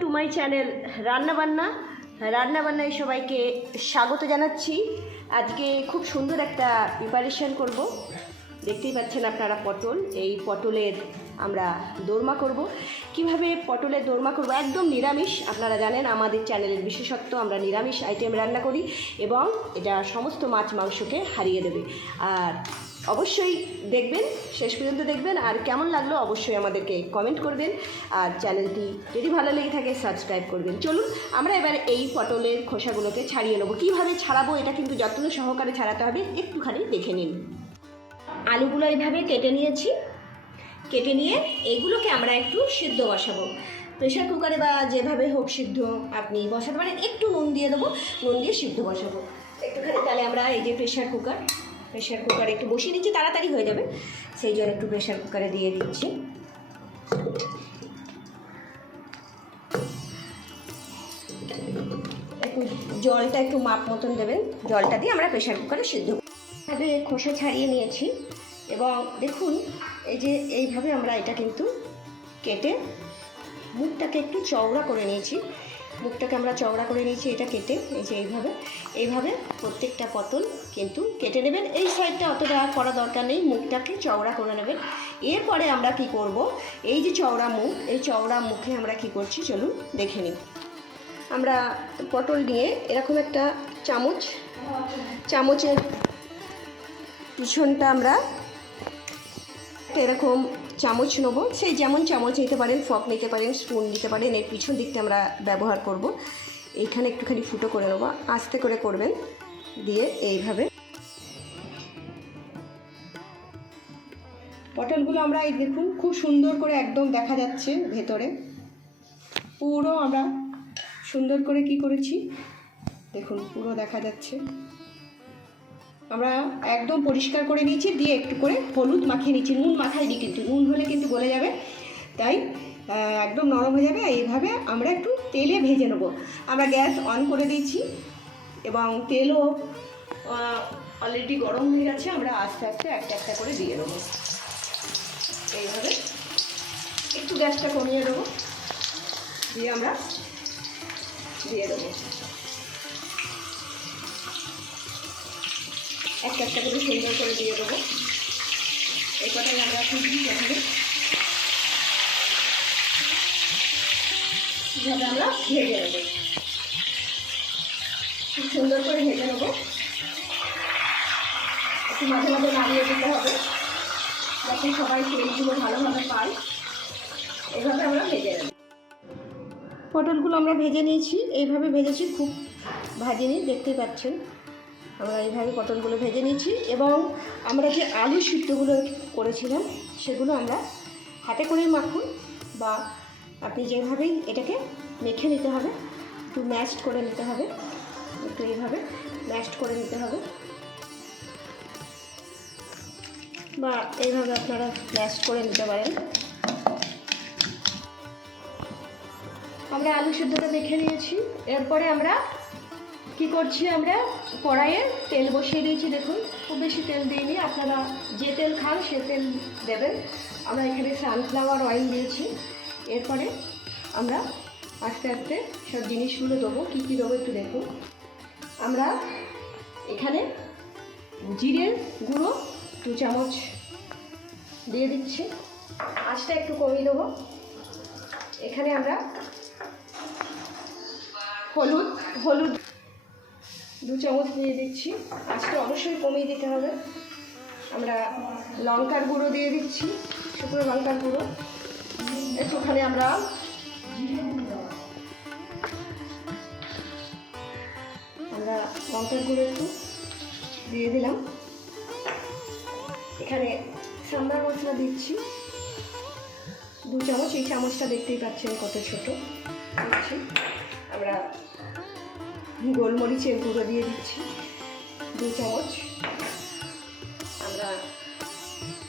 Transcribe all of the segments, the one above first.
To my channel রান্না বান্নায় সবাইকে স্বাগত জানাচ্ছি। আজকে খুব সুন্দর একটা প্রিপারেশন করব। দেখতেই পাচ্ছেন আপনারা পটল, এই পটলের আমরা দোরমা করব। কিভাবে পটলের দোরমা করব একদম নিরামিষ। আপনারা জানেন আমাদের চ্যানেলের বিশেষত্ব, আমরা নিরামিষ আইটেম রান্না করি এবং এটা সমস্ত মাছ মাংসকে হারিয়ে দেবে। আর অবশ্যই দেখবেন, শেষ পর্যন্ত দেখবেন। আর কেমন লাগলো অবশ্যই আমাদেরকে কমেন্ট করবেন। আর চ্যানেলটি যদি ভালো লেগে থাকে সাবস্ক্রাইব করবেন। চলুন আমরা এবার এই পটলের খোসাগুলোকে ছাড়িয়ে নেবো। কীভাবে ছাড়াবো এটা কিন্তু যত্ন সহকারে ছাড়াতে হবে, একটুখানি দেখে নিন। আলুগুলো এইভাবে কেটে নিয়েছি। কেটে নিয়ে এইগুলোকে আমরা একটু সিদ্ধ বসাবো। প্রেশার কুকারে বা যেভাবে হোক সিদ্ধ আপনি বসাতে পারেন। একটু নুন দিয়ে দেবো, নুন দিয়ে সিদ্ধ বসাবো একটুখানি। তাহলে আমরা এই যে প্রেশার কুকারে একটু বসিয়ে দিচ্ছি, তাড়াতাড়ি হয়ে যাবে, সেই জন্য একটু প্রেশার কুকারে দিয়ে দিচ্ছি। একটু জলটা একটু মাপ মতন দেবেন, জলটা দিয়ে আমরা প্রেশার কুকারে সিদ্ধ ভাবে খোসা ছাড়িয়ে নিয়েছি। এবং দেখুন এই যে এইভাবে আমরা এটা কিন্তু কেটে মুখটাকে একটু চওড়া করে নিয়েছি। মুখটাকে আমরা চওড়া করে নিয়েছি এটা কেটে। এই যে এইভাবে প্রত্যেকটা পটল কিন্তু কেটে নেবেন। এই সাইডটা অতটা করা দরকার নেই, মুখটাকে চওড়া করে নেবেন। এরপরে আমরা কি করব, এই যে চওড়া মুখ, এই চওড়া মুখে আমরা কি করছি চলুন দেখে নিই। আমরা পটল নিয়ে এরকম একটা চামচের পিছনটা আমরা এরকম চামচ নেব। সেই যেমন চামচ নিতে পারেন, ফর্ক নিতে পারেন, স্পুন নিতে পারেন। এই পিছন দিকটা আমরা ব্যবহার করব। এইখানে একটুখানি ফুটো করে নেবো, আস্তে করে করবেন। দিয়ে এইভাবে পটলগুলো আমরা এই দেখুন খুব সুন্দর করে একদম দেখা যাচ্ছে ভেতরে পুরো আমরা সুন্দর করে কি করেছি দেখুন, পুরো দেখা যাচ্ছে। আমরা একদম পরিষ্কার করে নিয়েছি, দিয়ে একটু করে হলুদ মাখিয়ে নিচ্ছি। নুন মাখাইনি কিন্তু, নুন হলে কিন্তু গলে যাবে, তাই একদম নরম হয়ে যাবে। এইভাবে আমরা একটু তেলে ভেজে নেব। আমরা গ্যাস অন করে দিয়েছি এবং তেলও অলরেডি গরম হয়ে গেছে। আমরা আস্তে আস্তে একটা একটা করে দিয়ে দেবো। এইভাবে একটু গ্যাসটা কমিয়ে দেবো, দিয়ে আমরা দিয়ে দেবো। একটা একটা করে সুন্দর করে দিয়ে দেবো। এই কথাই আমরা খুবই প্রথমে যেভাবে আমরা ভেজে নেবো, খুব সুন্দর করে ভেজে নেবো। একটু মাঝে মাঝে নাড়িয়ে দিতে হবে যাতে সবাই তেলগুলো ভালোভাবে পায়। এইভাবে আমরা ভেজে নেব। পটলগুলো আমরা ভেজে নিয়েছি, এইভাবে ভেজেছি, খুব ভাজিনি, দেখতেই পাচ্ছেন। আমরা এইভাবে পটলগুলো ভেজে নিয়েছি এবং আমরা যে আলু সিদ্ধগুলো করেছিলাম সেগুলো আমরা হাতে করেই মাখুন বা আপনি যেভাবেই এটাকে মেখে নিতে হবে, একটু ম্যাশড করে নিতে হবে, একটু এইভাবে ম্যাশড করে নিতে হবে বা এইভাবে আপনারা ম্যাশড করে নিতে পারেন। আমরা আলু সিদ্ধটা মেখে নিয়েছি। এরপরে আমরা কি করছি, আমরা কড়াইয়ে তেল বসিয়ে দিয়েছি। দেখুন খুব বেশি তেল দিইনি, আপনারা যে তেল খান সে তেল দেবেন। আমরা এখানে সানফ্লাওয়ার অয়েল দিয়েছি। এরপরে আমরা আস্তে আস্তে সব জিনিসগুলো দেবো। কী কী দেবো একটু দেখুন। আমরা এখানে জিরের গুঁড়ো 2 চামচ দিয়ে দিচ্ছি, আঁচটা একটু কমিয়ে দেবো। এখানে আমরা হলুদ 2 চামচ দিয়ে দিচ্ছি, আঁচটা অবশ্যই কমিয়ে দিতে হবে। আমরা লঙ্কার গুঁড়ো দিয়ে দিচ্ছি, শুকনো লঙ্কার গুঁড়ো একটুখানি। আমরা লঙ্কার গুঁড়ো একটু দিয়ে দিলাম। এখানে সাম্বার মশলা দিচ্ছি 2 চামচ। এই চামচটা দেখতেই পাচ্ছেন কত ছোট দিচ্ছি। আমরা গোলমরিচের গুঁড়ো দিয়ে দিচ্ছি 2 চামচ। আমরা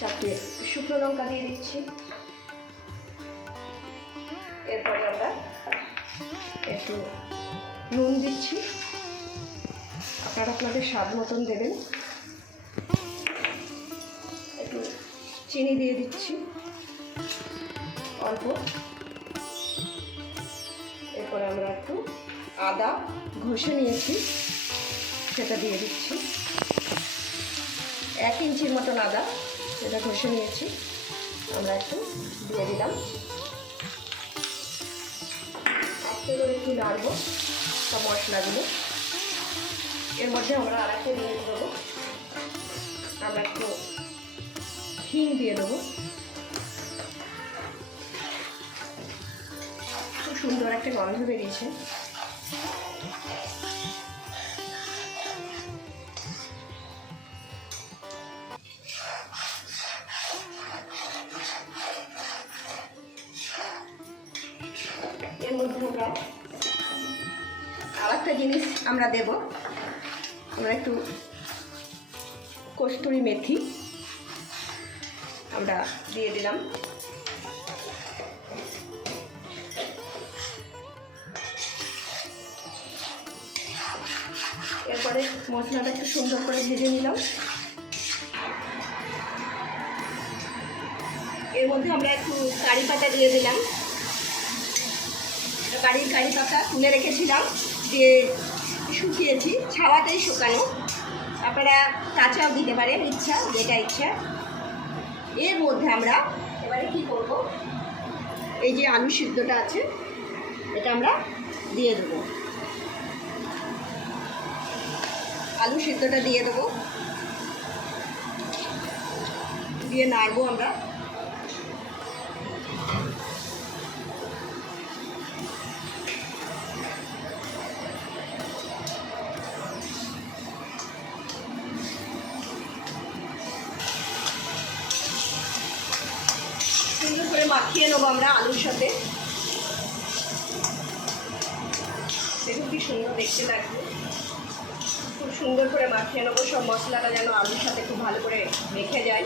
4টে শুকনো লঙ্কা দিয়ে দিচ্ছি। এরপরে আমরা একটু নুন দিচ্ছি, আপনারা আপনাদের স্বাদ মতন দেবেন। একটু চিনি দিয়ে দিচ্ছি অল্প। তারপরে আমরা একটু আদা ঘষে নিয়েছি সেটা দিয়ে দিচ্ছি। 1 ইঞ্চির মতন আদা সেটা ঘষে নিয়েছি, আমরা একটু দিয়ে দিলাম। একটু নাড়বো সব মশলাগুলো। এর মধ্যে আমরা আর একটা দিয়ে দেবো, আমরা একটু হিং দিয়ে দেবো। খুব সুন্দর একটা গন্ধ বেরিয়েছে। এর মধ্যে আমরা আর একটা জিনিস আমরা দেব, আমরা একটু কস্তুরি মেথি আমরা দিয়ে দিলাম। এরপরে মশলাটা একটু সুন্দর করে ভেজে নিলাম। এর মধ্যে আমরা একটু কারি পাতা দিয়ে দিলাম। কারি পাতা তুলে রেখেছিলাম, দিয়ে শুকিয়েছি, ছাওয়াতেই শুকানো। আপনারা কাঁচাও দিতে পারেন, ইচ্ছা যেটা ইচ্ছা। এর মধ্যে আমরা এবারে কি করব, এই যে আলু সিদ্ধটা আছে এটা আমরা দিয়ে দেবো। আলু সিদ্ধটা দিয়ে দেবো, দিয়ে নাড়বো আমরা। সুন্দর করে মাখিয়ে নেবো আমরা আলুর সাথে। দেখুন কি সুন্দর দেখতে লাগবে। খুব সুন্দর করে মাখিয়ে নেবো, সব মশলাটা যেন আলুর সাথে খুব ভালো করে মেখে যায়।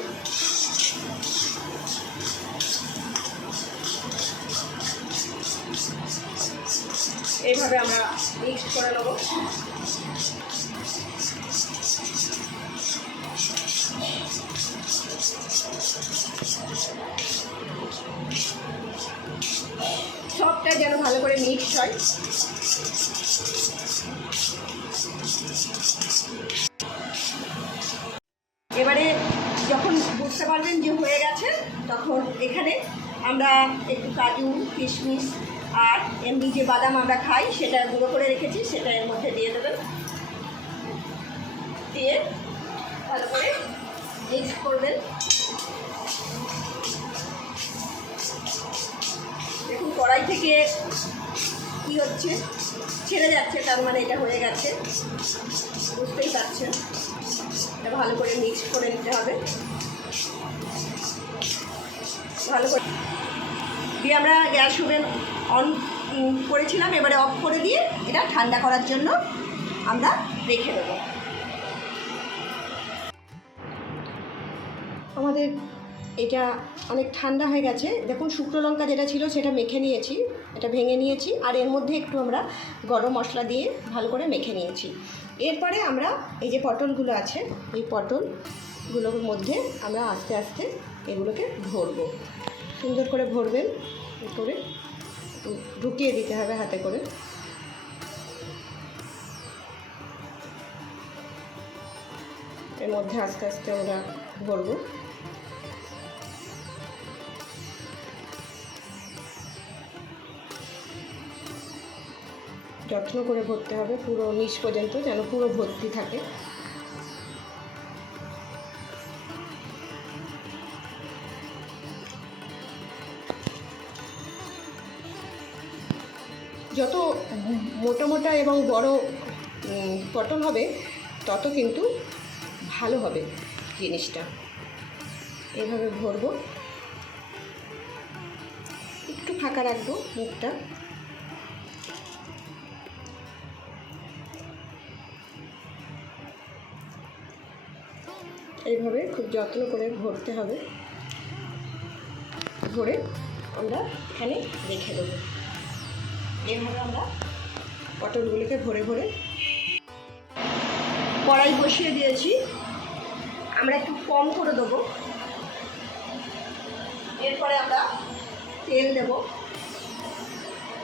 এইভাবে আমরা মিক্স করে নেবো। সবটা যেন ভালো করে মিক্স হয়। এবারে যখন বুঝতে পারবেন যে হয়ে গেছে, তখন এখানে আমরা একটু কাজু কিশমিশ আর এমনি যে বাদাম আমরা খাই সেটা গুঁড়ো করে রেখেছি সেটা এর মধ্যে দিয়ে দেবেন। দিয়ে ভালো করে মিক্স করবেন। দেখুন কড়াই থেকে কী হচ্ছে, ছেড়ে যাচ্ছে, তার মানে এটা হয়ে গেছে, বুঝতেই পারছেন। এটা ভালো করে মিক্স করে নিতে হবে। ভালো করে দিয়ে আমরা গ্যাস ওভেন অন করেছিলাম, এবারে অফ করে দিয়ে এটা ঠান্ডা করার জন্য আমরা রেখে দেবো। আমাদের এটা অনেক ঠান্ডা হয়ে গেছে। দেখুন শুকনো লঙ্কা যেটা ছিল সেটা মেখে নিয়েছি, এটা ভেঙে নিয়েছি, আর এর মধ্যে একটু আমরা গরম মশলা দিয়ে ভালো করে মেখে নিয়েছি। এরপরে আমরা এই যে পটলগুলো আছে, এই পটলগুলোর মধ্যে আমরা আস্তে আস্তে এগুলোকে ভরবো। সুন্দর করে ভরবেন, করে ঢুকিয়ে দিতে হবে হাতে করে। এর মধ্যে আস্তে আস্তে আমরা ভরবো। যত্ন করে ভরতে হবে পুরো নিচ পর্যন্ত, যেন পুরো ভর্তি থাকে। যত মোটা মোটা এবং বড় পটল হবে তত কিন্তু ভালো হবে জিনিসটা। এভাবে ভরবো, একটু ফাঁকা রাখবো মুখটা। এইভাবে খুব যত্ন করে ভরতে হবে। ভরে আমরা এখানে রেখে দেবো। এইভাবে আমরা পটলগুলোকে ভরে ভরে কড়াই বসিয়ে দিয়েছি, আমরা একটু কম করে দেবো। এরপরে আমরা তেল দেব।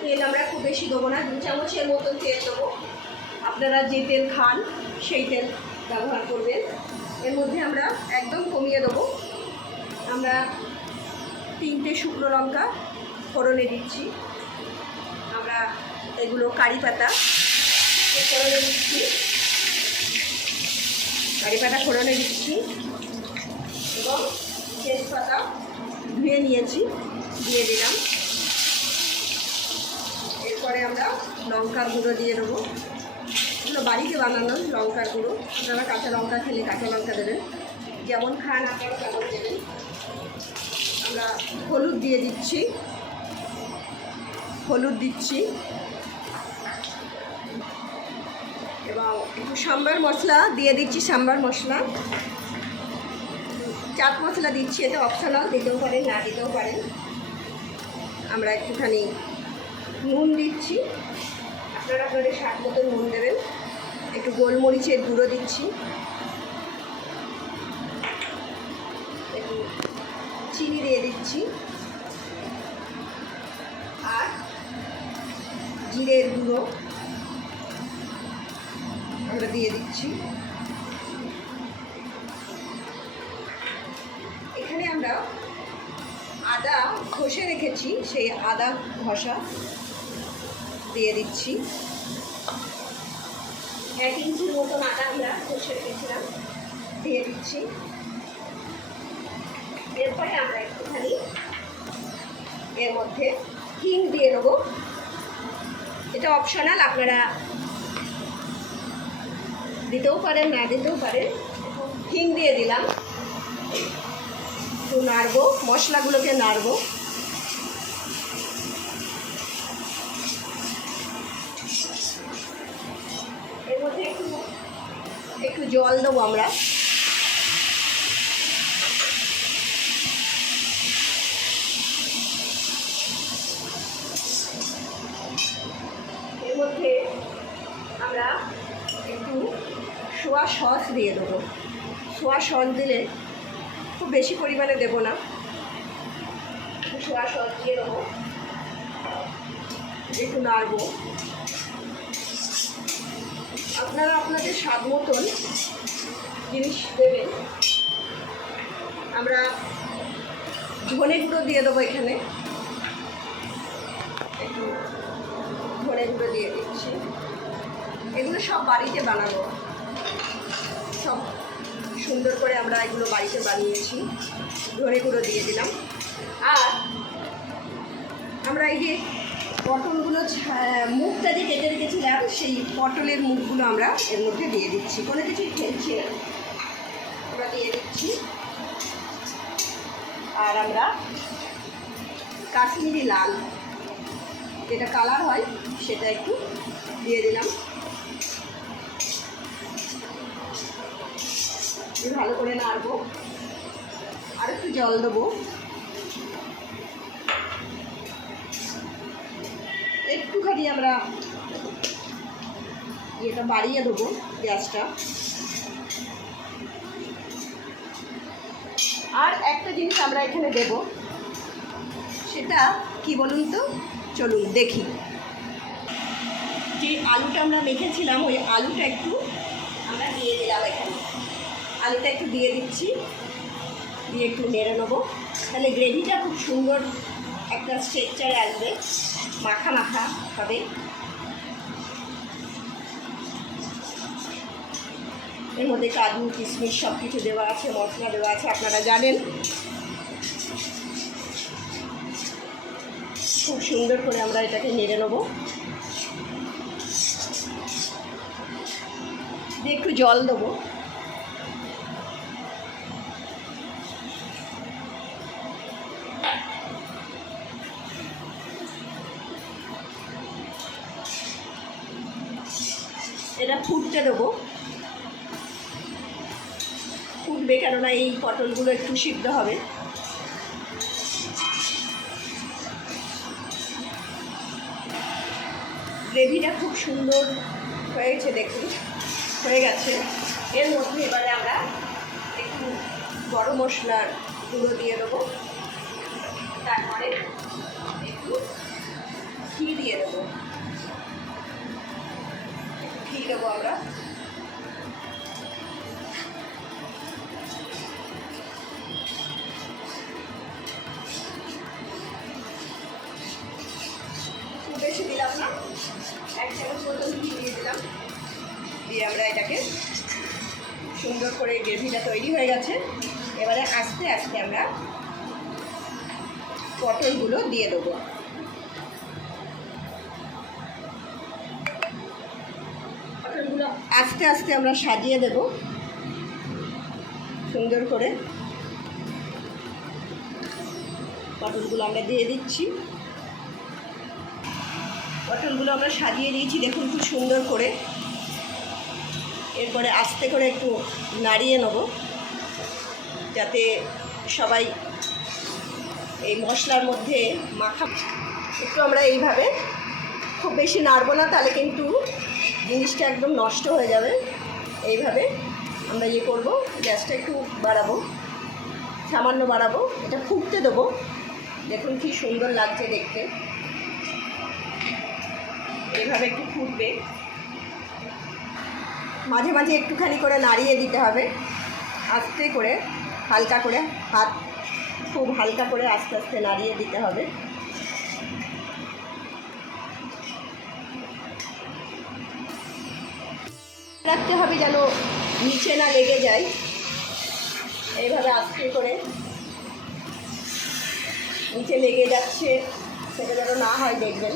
তেল আমরা খুব বেশি দেবো না, 2 চামচের মতন তেল দেবো। আপনারা যে তেল খান সেই তেল ব্যবহার করবেন। এর মধ্যে আমরা একদম কমিয়ে দেবো। আমরা 3টে শুকনো লঙ্কা ফোড়নে দিচ্ছি। আমরা এগুলো কারি পাতা ফোড়নে দিচ্ছি, কারি পাতা ফোড়নে দিচ্ছি এবং তেজপাতা ধুয়ে নিয়েছি, দিয়ে দিলাম। এরপরে আমরা লঙ্কার গুঁড়ো দিয়ে দেবো। এগুলো বাড়িতে বানানো লঙ্কার গুঁড়ো, আপনারা কাঁচা লঙ্কা খেলে কাঁচা লঙ্কা দেবেন, যেমন খান আপনারা তেমন দেবেন। আমরা হলুদ দিয়ে দিচ্ছি, হলুদ দিচ্ছি এবং একটু সাম্বার মশলা দিয়ে দিচ্ছি। সাম্বার মশলা, চাট মশলা দিচ্ছি, এটা অপশনাল, দিতেও পারেন না দিতেও পারেন। আমরা একটুখানি নুন দিচ্ছি, আপনারা আপনাদের স্বাদ মতো নুন দেবেন। একটু গোলমরিচের গুঁড়ো দিচ্ছি, একটু চিনি দিয়ে দিচ্ছি আর জিরের গুঁড়ো আমরা দিয়ে দিচ্ছি। এখানে আমরা আদা ঘষে রেখেছি, সেই আদা ঘষা দিয়ে দিচ্ছি। 1 ইঞ্চির মতন আদা আমরা ঘষে রেখেছিলাম, দিয়ে দিচ্ছি। এরপরে আমরা একটুখানি এর মধ্যে হিং দিয়ে দেবো, এটা অপশনাল, আপনারা দিতেও পারেন না দিতেও পারেন। হিং দিয়ে দিলাম, একটু নাড়বো, মশলাগুলোকে নাড়বো। এর মধ্যে একটু জল দেবো আমরা। এর মধ্যে আমরা একটু সোয়া সস দিয়ে দেবো। সোয়া সস দিলে খুব বেশি পরিমাণে দেবো না, সোয়া সস দিয়ে দেবো, একটু নাড়বো। আপনারা আপনাদের স্বাদ মতন জিনিস দেবেন। আমরা ধনে গুঁড়ো দিয়ে দেবো, এখানে একটু ধনে গুঁড়ো দিয়ে দিচ্ছি। এগুলো সব বাড়িতে বানাবো, সব সুন্দর করে আমরা এগুলো বাড়িতে বানিয়েছি। ধনে গুঁড়ো দিয়ে দিলাম। আর আমরা এই যে পটলগুলো মুখটা যে কেটে রেখেছিলাম, সেই পটলের মুখগুলো আমরা এর মধ্যে দিয়ে দিচ্ছি। কোনো কিছুই ফেলছি না, আমরা দিয়ে দিচ্ছি। আর আমরা কাশ্মীরি লাল যেটা কালার হয় সেটা একটু দিয়ে দিলাম। ভালো করে নাড়বো, আর একটু জল দেবো। একটুখানি আমরা এটা বাড়িয়ে দেবো গ্যাসটা। আর একটা জিনিস আমরা এখানে দেব, সেটা কি বলুন তো, চলুন দেখি। যে আলুটা আমরা মেখেছিলাম, ওই আলুটা একটু আমরা দিয়ে দিলাম এখানে। আলুটা একটু দিয়ে দিচ্ছি, দিয়ে একটু নেড়ে নেবো। তাহলে গ্রেভিটা খুব সুন্দর একটা স্ট্রেকচারে আসবে, মাখা মাখা হবে। এর মধ্যে কাজু কিশমিশ সব কিছু দেওয়া আছে, মশলা দেওয়া আছে, আপনারা জানেন। খুব সুন্দর করে আমরা এটাকে নেড়ে নেবো। দিয়ে একটু জল দেবো। এটা ফুটতে দেবো, ফুটবে, কেননা এই পটলগুলো একটু সিদ্ধ হবে। গ্রেভিটা খুব সুন্দর হয়েছে, দেখুন হয়ে গেছে। এর মধ্যে এবারে আমরা একটু গরম মশলার গুঁড়ো দিয়ে দেবো, তারপরে একটু ঘি দিয়ে দেবো, ঘি দেবো আমরা। খুব বেশি দিলাম না, 1 চামচ মতন ঘি দিয়ে দিলাম। দিয়ে আমরা এটাকে সুন্দর করে গ্রেভিটা তৈরি হয়ে গেছে। এবারে আস্তে আস্তে আমরা পটলগুলো দিয়ে দেবো। পটলগুলো আস্তে আস্তে আমরা সাজিয়ে দেব সুন্দর করে। পটলগুলো আমরা দিয়ে দিচ্ছি। পটলগুলো আমরা সাজিয়ে দিয়েছি দেখুন খুব সুন্দর করে। এরপরে আস্তে করে একটু নাড়িয়ে নেব যাতে সবাই এই মশলার মধ্যে মাখা। একটু আমরা এইভাবে, খুব বেশি নাড়বো না তাহলে কিন্তু জিনিসটা একদম নষ্ট হয়ে যাবে। এইভাবে আমরা ইয়ে করবো, গ্যাসটা একটু বাড়াবো, সামান্য বাড়াবো, এটা ফুটতে দেবো। দেখুন কি সুন্দর লাগছে দেখতে। এইভাবে একটু ফুটবে, মাঝে মাঝে একটুখানি করে নাড়িয়ে দিতে হবে, আস্তে করে হালকা করে, হাত খুব হালকা করে আস্তে আস্তে নাড়িয়ে দিতে হবে। রাখতে হবে যেন নিচে না লেগে যায়। এইভাবে আস্তে করে, নিচে লেগে যাচ্ছে সেটা যেন না হয় দেখবেন।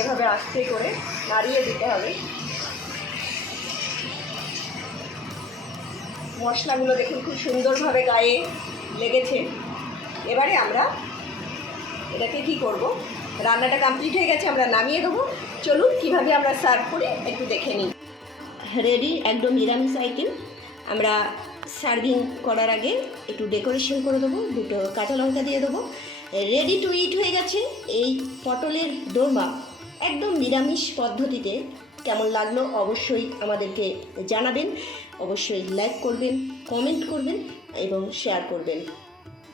এভাবে আস্তে করে নাড়িয়ে দিতে হবে। মশলাগুলো দেখুন খুব সুন্দরভাবে গায়ে লেগেছে। এবারে আমরা এটাকে কি করব, রান্নাটা কমপ্লিট হয়ে গেছে, আমরা নামিয়ে দেবো। চলুন কীভাবে আমরা সার্ভ করি একটু দেখে নিই। রেডি একদম নিরামিষ আইটেম। আমরা সার্ভিং করার আগে একটু ডেকোরেশন করে দেবো, 2টো কাঁচা লঙ্কা দিয়ে দেবো। রেডি টু ইট হয়ে গেছে এই পটলের দোরমা, একদম নিরামিষ পদ্ধতিতে। কেমন লাগলো অবশ্যই আমাদেরকে জানাবেন, অবশ্যই লাইক করবেন, কমেন্ট করবেন এবং শেয়ার করবেন।